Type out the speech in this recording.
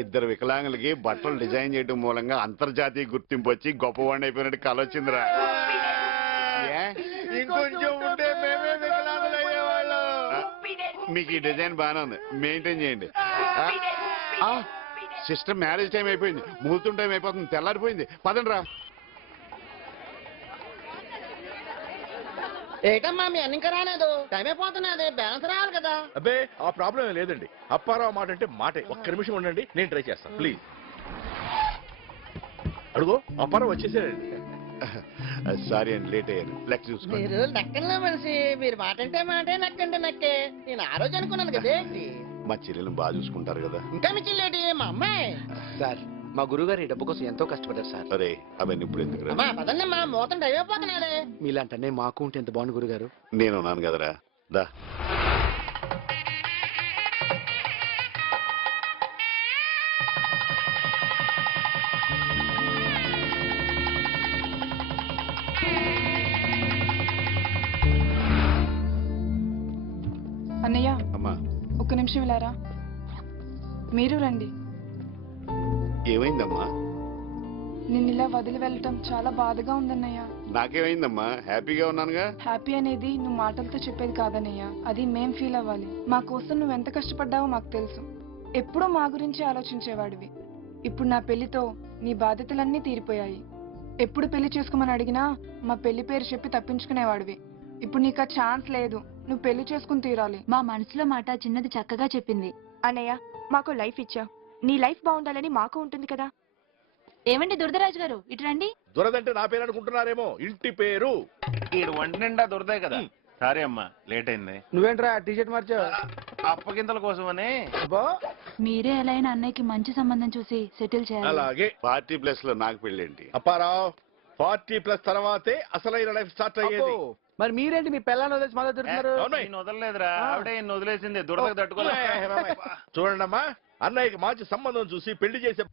ఇద్దరు వికలాంగులకి బట్టలు డిజైన్ చేయడం మూలంగా అంతర్జాతీయ గుర్తింపు వచ్చి గొప్పవాడిని అయిపోయినట్టు కల వచ్చిందిరా. ఇంకొంచెం ఉంటే మేమే వికలాంగులు అయ్యేవాళ్ళం. మీకు ఈ డిజైన్ బాగానే ఉంది, మెయింటైన్ చేయండి. సిస్టర్ మ్యారేజ్ టైం అయిపోయింది, ముహూర్తం టైం అయిపోతుంది, తెల్లారిపోయింది, పదండి రా. ఏటమ్మా మీ అన్ని ఇంకా రాలేదు, టైం అయిపోతున్నది, బ్యాలెన్స్ రావాలి కదా. అబ్బే ఆ ప్రాబ్లం లేదండి. అప్పారావు మాట అంటే మాటే. ఒక్క నిమిషం ఉండండి, నేను ట్రై చేస్తాను ప్లీజ్. అడుగో అప్పారావు వచ్చేసారండి. సారీ అండి, లేట్ అయ్యారు. లెక్క చూసుకోండి. మీరు లెక్కల్లో మనిషి, మీరు మాట అంటే మాటే, నక్కంటే నక్కే. నేను ఆ రోజు అనుకున్నాను కదేంటి. మా చెల్లెలను బాగా చూసుకుంటారు కదా. ఇంకా మీ చెల్లేటి మా అమ్మాయి. సార్ మా గురుగారు ఈ డబ్బు కోసం ఎంతో కష్టపడ్డారు సార్. అరే అవన్నీ ఇప్పుడు ఎందుకు రా? అమ్మా పదండమ్మా, మోతం టైం అయిపోతున్నది. మీలాంటనే మాకు ఉంటే ఎంత బాగుంది గురుగారు. నేను ఉన్నాను కదరా, దా. అన్నయ్య అమ్మా ఒక్క నిమిషం ఇలారా. మీరు రండి. ఏమైందమ్మా? నిన్ను ఇలా వదిలి వెళ్ళటం చాలా బాధగా ఉందన్నయ్య. నాకేమైందమ్మా? హ్యాపీగా ఉన్నానుగా. హ్యాపీ అనేది నువ్వు మాటలతో చెప్పేది కాదన్నయ్య, అది మేం ఫీల్ అవ్వాలి. మా కోసం నువ్వు ఎంత కష్టపడ్డావో మాకు తెలుసు. ఎప్పుడూ మా గురించి ఆలోచించేవాడివి. ఇప్పుడు నా పెళ్లితో నీ బాధ్యతలన్నీ తీరిపోయాయి. ఎప్పుడు పెళ్లి చేసుకోమని అడిగినా మా పెళ్లి పేరు చెప్పి తప్పించుకునేవాడివి. ఇప్పుడు నీకు ఆ ఛాన్స్ లేదు, నువ్వు పెళ్లి చేసుకుని తీరాలి. మా మనసులో మాట చిన్నది చక్కగా చెప్పింది. అన్నయ్య మాకు లైఫ్ ఇచ్చావు, నీ లైఫ్ బాగుండాలని మాకు ఉంటుంది కదా. ఏమండి దురదరాజు గారు, ఇటు రండి. దురదంటే నా పేరు అనుకుంటున్నారేమో, ఇంటి పేరు. ఈ వంట నిండా దొరదే కదా. సారీ అమ్మా, లేట్ అయింది. నువ్వేంట్రా టీషర్ట్ మార్చావు? అప్పగింతల కోసమని. మీరే ఎలా అయినా అన్నయ్యకి మంచి సంబంధం చూసి సెటిల్ చేయాలి. అలాగే. 40+ లో నాకు పెళ్ళేంటి? అప్పారావు 40+ తర్వాతే అసలైన లైఫ్ స్టార్ట్ అయ్యేది. మరి మీరేంటి మీ పిల్లలు వదిలేసి మొదలు తిరుగుతున్నారు? నేను వదలలేదురా, ఆవిడే ఈయన్ని వదిలేసింది. దురదకు తట్టుకోలే. చూడండి అమ్మా, అన్నయ్యకి మంచి సంబంధం చూసి పెళ్లి చేసే